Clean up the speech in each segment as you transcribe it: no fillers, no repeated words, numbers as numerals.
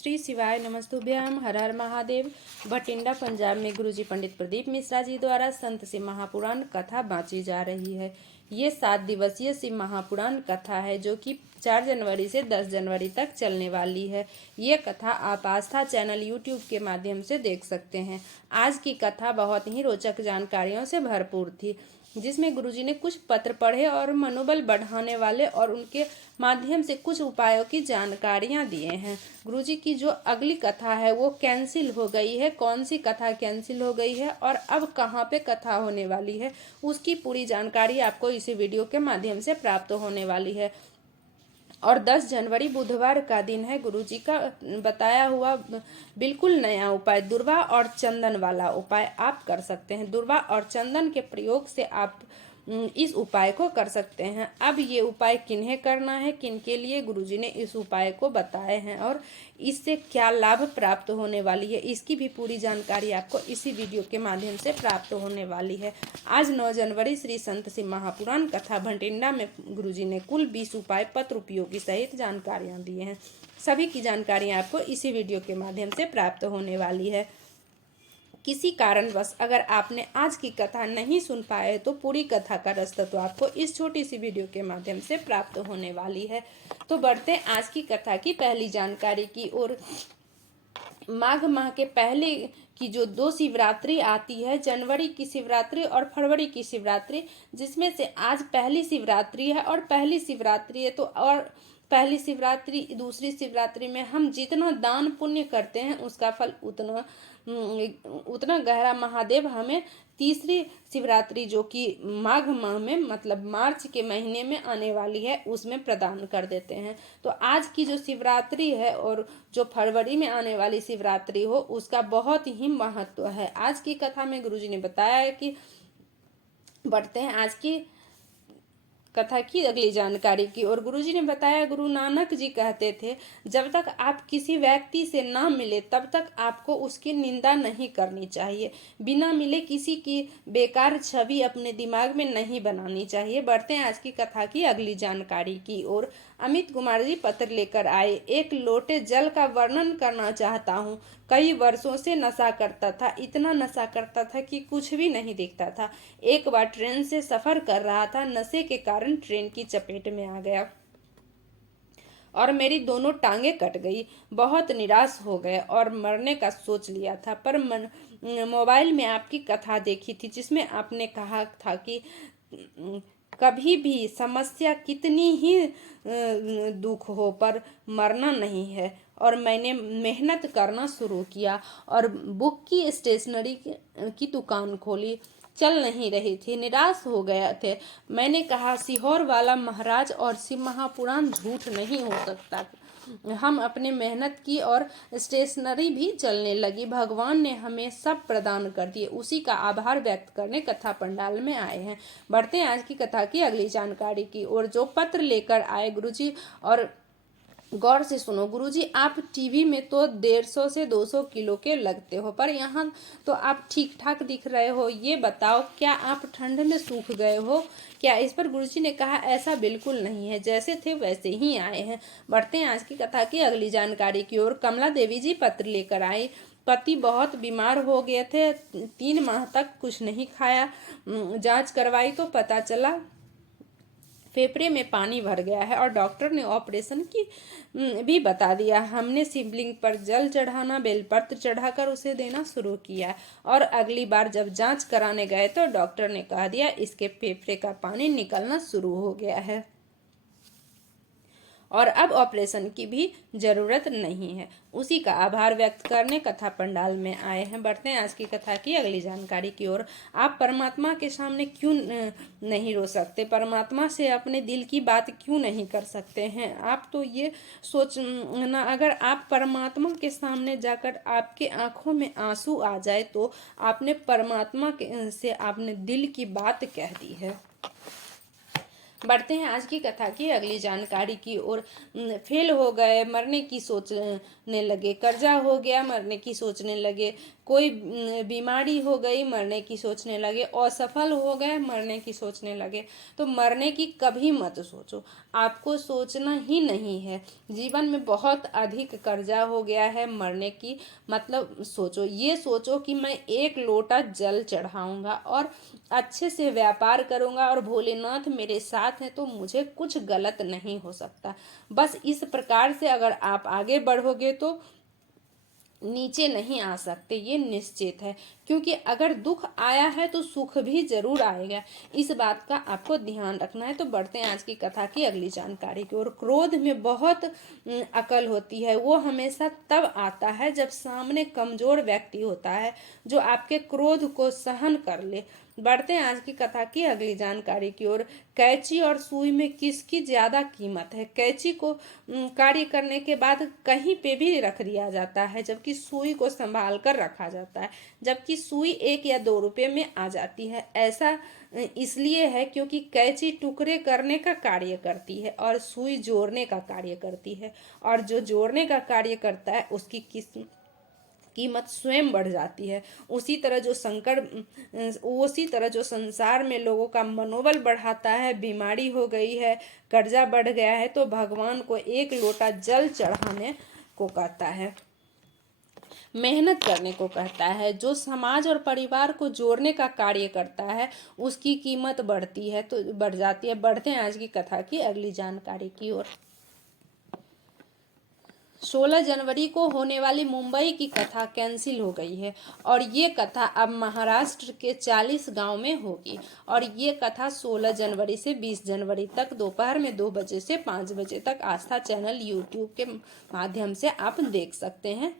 श्री शिवाय नमस्तुभ्यम। हर हर महादेव। भटिंडा पंजाब में गुरुजी पंडित प्रदीप मिश्रा जी द्वारा संत शिव महापुराण कथा बाँची जा रही है। ये 7 दिवसीय शिव महापुराण कथा है जो कि 4 जनवरी से 10 जनवरी तक चलने वाली है। ये कथा आप आस्था चैनल यूट्यूब के माध्यम से देख सकते हैं। आज की कथा बहुत ही रोचक जानकारियों से भरपूर थी, जिसमें गुरुजी ने कुछ पत्र पढ़े और मनोबल बढ़ाने वाले और उनके माध्यम से कुछ उपायों की जानकारियां दिए हैं। गुरुजी की जो अगली कथा है वो कैंसिल हो गई है। कौन सी कथा कैंसिल हो गई है और अब कहाँ पे कथा होने वाली है, उसकी पूरी जानकारी आपको इसी वीडियो के माध्यम से प्राप्त होने वाली है। और 10 जनवरी बुधवार का दिन है। गुरुजी का बताया हुआ बिल्कुल नया उपाय, दुर्वा और चंदन वाला उपाय आप कर सकते हैं। दुर्वा और चंदन के प्रयोग से आप इस उपाय को कर सकते हैं। अब ये उपाय किन्हें करना है, किनके लिए गुरुजी ने इस उपाय को बताए हैं और इससे क्या लाभ प्राप्त होने वाली है, इसकी भी पूरी जानकारी आपको इसी वीडियो के माध्यम से प्राप्त होने वाली है। आज 9 जनवरी श्री संत शिव महापुराण कथा भटिंडा में गुरुजी ने कुल 20 उपाय पत्र उपयोगी सहित जानकारियां दी हैं। सभी की जानकारियां आपको इसी वीडियो के माध्यम से प्राप्त होने वाली है। किसी कारणवश अगर आपने आज की कथा नहीं सुन पाए तो पूरी कथा का रास्ता तो आपको इस छोटी सी वीडियो के माध्यम से प्राप्त होने वाली है। तो बढ़ते हैं आज की कथा की पहली जानकारी की ओर। माघ माह के पहले की जो 2 शिवरात्रि आती है, जनवरी की शिवरात्रि और फरवरी की शिवरात्रि, जिसमें से आज पहली शिवरात्रि है और पहली शिवरात्रि है तो और पहली शिवरात्रि दूसरी शिवरात्रि में हम जितना दान पुण्य करते हैं उसका फल उतना गहरा महादेव हमें तीसरी शिवरात्रि जो कि माघ माह में मतलब मार्च के महीने में आने वाली है उसमें प्रदान कर देते हैं। तो आज की जो शिवरात्रि है और जो फरवरी में आने वाली शिवरात्रि हो उसका बहुत ही महत्व है। आज की कथा में गुरुजी ने बताया है कि बढ़ते हैं आज की कथा की अगली जानकारी की। और गुरुजी ने बताया, गुरु नानक जी कहते थे, जब तक आप किसी व्यक्ति से ना मिले तब तक आपको उसकी निंदा नहीं करनी चाहिए। बिना मिले किसी की बेकार छवि अपने दिमाग में नहीं बनानी चाहिए। बढ़ते हैं आज की कथा की अगली जानकारी की ओर। अमित कुमार जी पत्र लेकर आए। एक लोटे जल का वर्णन करना चाहता हूँ। कई वर्षों से नशा करता था, इतना नशा करता था कि कुछ भी नहीं दिखता था। एक बार ट्रेन से सफर कर रहा था, नशे के कारण ट्रेन की चपेट में आ गया और मेरी दोनों टांगे कट गई। बहुत निराश हो गए और मरने का सोच लिया था, पर मोबाइल में आपकी कथा देखी थी जिसमें आपने कहा था कि कभी भी समस्या कितनी ही दुख हो पर मरना नहीं है। और मैंने मेहनत करना शुरू किया और बुक की स्टेशनरी की दुकान खोली। चल नहीं रही थी, निराश हो गए थे। मैंने कहा, सीहोर वाला महाराज और शिव महापुराण झूठ नहीं हो सकता। हम अपने मेहनत की और स्टेशनरी भी चलने लगी। भगवान ने हमें सब प्रदान कर दिए, उसी का आभार व्यक्त करने कथा पंडाल में आए हैं। बढ़ते हैं आज की कथा की अगली जानकारी की और जो पत्र लेकर आए गुरुजी, और गौर से सुनो गुरुजी, आप टीवी में तो 150 से 200 किलो के लगते हो, पर यहाँ तो आप ठीक ठाक दिख रहे हो। ये बताओ, क्या आप ठंड में सूख गए हो क्या? इस पर गुरुजी ने कहा, ऐसा बिल्कुल नहीं है, जैसे थे वैसे ही आए हैं। बढ़ते हैं आज की कथा की अगली जानकारी की ओर। कमला देवी जी पत्र लेकर आई। पति बहुत बीमार हो गए थे, 3 माह तक कुछ नहीं खाया। जांच करवाई तो पता चला फेफड़े में पानी भर गया है और डॉक्टर ने ऑपरेशन की भी बता दिया। हमने शिवलिंग पर जल चढ़ाना, बेलपत्र चढ़ाकर उसे देना शुरू किया और अगली बार जब जांच कराने गए तो डॉक्टर ने कह दिया इसके फेफड़े का पानी निकलना शुरू हो गया है और अब ऑपरेशन की भी जरूरत नहीं है। उसी का आभार व्यक्त करने कथा पंडाल में आए हैं। बढ़ते हैं आज की कथा की अगली जानकारी की ओर। आप परमात्मा के सामने क्यों नहीं रो सकते? परमात्मा से अपने दिल की बात क्यों नहीं कर सकते हैं? आप तो ये सोचना, अगर आप परमात्मा के सामने जाकर आपके आंखों में आंसू आ जाए तो आपने परमात्मा से आपने दिल की बात कह दी है। बढ़ते हैं आज की कथा की अगली जानकारी की ओर। फेल हो गए, मरने की सोचने लगे, कर्जा हो गया, मरने की सोचने लगे, कोई बीमारी हो गई, मरने की सोचने लगे, असफल हो गए, मरने की सोचने लगे। तो मरने की कभी मत सोचो, आपको सोचना ही नहीं है। जीवन में बहुत अधिक कर्जा हो गया है, मरने की मतलब सोचो, ये सोचो कि मैं एक लोटा जल चढ़ाऊंगा और अच्छे से व्यापार करूंगा और भोलेनाथ मेरे साथ हैं तो मुझे कुछ गलत नहीं हो सकता। बस इस प्रकार से अगर आप आगे बढ़ोगे तो नीचे नहीं आ सकते, ये निश्चित है। क्योंकि अगर दुख आया है तो सुख भी जरूर आएगा, इस बात का आपको ध्यान रखना है। तो बढ़ते हैं आज की कथा की अगली जानकारी की ओर। क्रोध में बहुत अकल होती है, वो हमेशा तब आता है जब सामने कमजोर व्यक्ति होता है जो आपके क्रोध को सहन कर ले। बढ़ते हैं आज की कथा की अगली जानकारी की ओर। कैंची और सुई में किसकी ज्यादा कीमत है? कैंची को कार्य करने के बाद कहीं पे भी रख दिया जाता है, जबकि सुई को संभाल कर रखा जाता है। जबकि सुई 1 या 2 रुपए में आ जाती है। ऐसा इसलिए है क्योंकि कैंची टुकड़े करने का कार्य करती है और सुई जोड़ने का कार्य करती है, और जो जोड़ने का कार्य करता है उसकी कीमत स्वयं बढ़ जाती है। उसी तरह जो संसार में लोगों का मनोबल बढ़ाता है, बीमारी हो गई है, कर्जा बढ़ गया है, तो भगवान को एक लोटा जल चढ़ाने को कहता है, मेहनत करने को कहता है। जो समाज और परिवार को जोड़ने का कार्य करता है उसकी कीमत बढ़ती है, तो बढ़ जाती है। बढ़ते हैं आज की कथा की अगली जानकारी की ओर। 16 जनवरी को होने वाली मुंबई की कथा कैंसिल हो गई है और ये कथा अब महाराष्ट्र के 40 गांव में होगी। और ये कथा 16 जनवरी से 20 जनवरी तक दोपहर में 2 बजे से 5 बजे तक आस्था चैनल यूट्यूब के माध्यम से आप देख सकते हैं।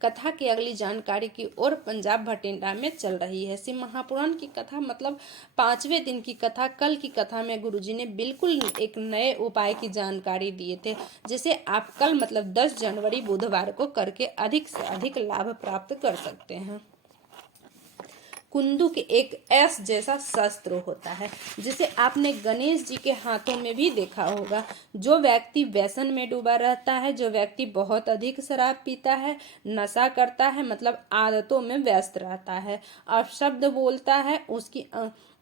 कथा की अगली जानकारी की ओर। पंजाब भटिंडा में चल रही है शिव महापुराण की कथा, मतलब 5वें दिन की कथा। कल की कथा में गुरुजी ने बिल्कुल एक नए उपाय की जानकारी दिए थे, जिसे आप कल मतलब 10 जनवरी बुधवार को करके अधिक से अधिक लाभ प्राप्त कर सकते हैं। कुंदुक एक ऐस जैसा शस्त्र होता है जिसे आपने गणेश जी के हाथों में भी देखा होगा। जो व्यक्ति व्यसन में डूबा रहता है, जो व्यक्ति बहुत अधिक शराब पीता है, नशा करता है, मतलब आदतों में व्यस्त रहता है, अपशब्द बोलता है, उसकी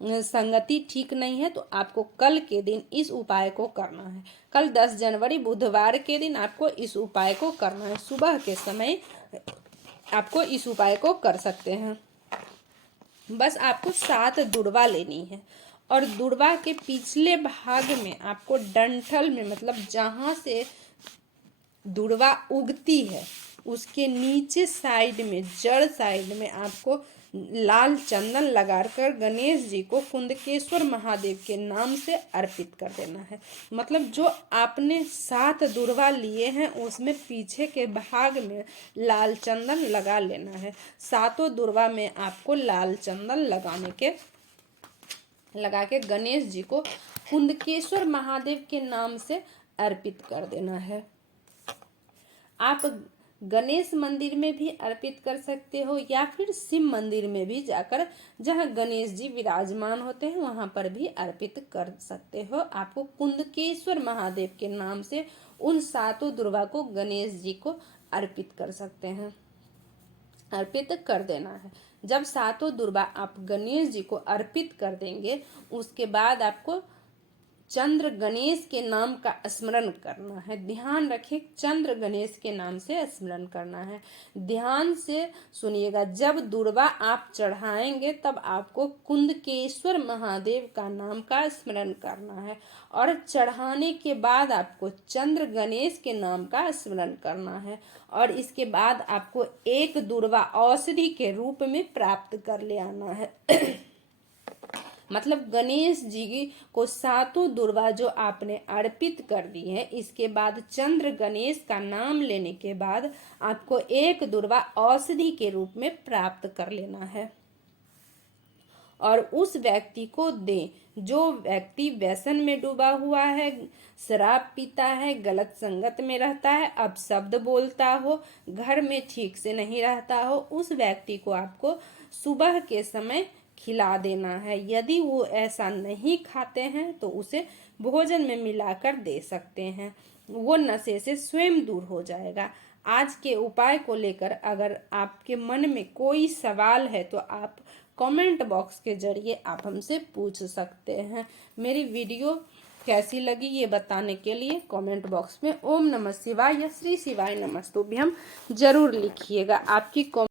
संगति ठीक नहीं है, तो आपको कल के दिन इस उपाय को करना है। कल 10 जनवरी बुधवार के दिन आपको इस उपाय को करना है। सुबह के समय आपको इस उपाय को कर सकते हैं। बस आपको 7 दुर्वा लेनी है और दुर्वा के पिछले भाग में आपको डंठल में, मतलब जहां से दुर्वा उगती है उसके नीचे साइड में, जड़ साइड में आपको लाल चंदन लगाकर गणेश जी को कुंदकेश्वर महादेव के नाम से अर्पित कर देना है। मतलब जो आपने 7 दुर्वा लिए हैं उसमें पीछे के भाग में लाल चंदन लगा लेना है। 7 दुर्वा में आपको लाल चंदन लगा के गणेश जी को कुंदकेश्वर महादेव के नाम से अर्पित कर देना है। आप गणेश मंदिर में भी अर्पित कर सकते हो या फिर शिव मंदिर में भी जाकर, जहाँ गणेश जी विराजमान होते हैं वहां पर भी अर्पित कर सकते हो। आपको कुंदकेश्वर महादेव के नाम से उन 7 दुर्वा को गणेश जी को अर्पित कर सकते हैं, अर्पित कर देना है। जब 7 दुर्वा आप गणेश जी को अर्पित कर देंगे उसके बाद आपको चंद्र गणेश के नाम का स्मरण करना है। ध्यान रखें, चंद्र गणेश के नाम से स्मरण करना है। ध्यान से सुनिएगा, जब दुर्वा आप चढ़ाएंगे तब आपको कुंदकेश्वर महादेव का नाम का स्मरण करना है और चढ़ाने के बाद आपको चंद्र गणेश के नाम का स्मरण करना है। और इसके बाद आपको एक दुर्वा औषधि के रूप में प्राप्त कर ले आना है। मतलब गणेश जी को 7 दुर्वा जो आपने अर्पित कर दी है, इसके बाद चंद्र गणेश का नाम लेने के बाद आपको एक दुर्वा औषधि के रूप में प्राप्त कर लेना है और उस व्यक्ति को दें। जो व्यक्ति व्यसन में डूबा हुआ है, शराब पीता है, गलत संगत में रहता है, अपशब्द बोलता हो, घर में ठीक से नहीं रहता हो, उस व्यक्ति को आपको सुबह के समय खिला देना है। यदि वो ऐसा नहीं खाते हैं तो उसे भोजन में मिलाकर दे सकते हैं, वो नशे से स्वयं दूर हो जाएगा। आज के उपाय को लेकर अगर आपके मन में कोई सवाल है तो आप कमेंट बॉक्स के जरिए आप हमसे पूछ सकते हैं। मेरी वीडियो कैसी लगी ये बताने के लिए कमेंट बॉक्स में ओम नमः शिवाय या श्री शिवाय नमस्तुभ्यम जरूर लिखिएगा। आपकी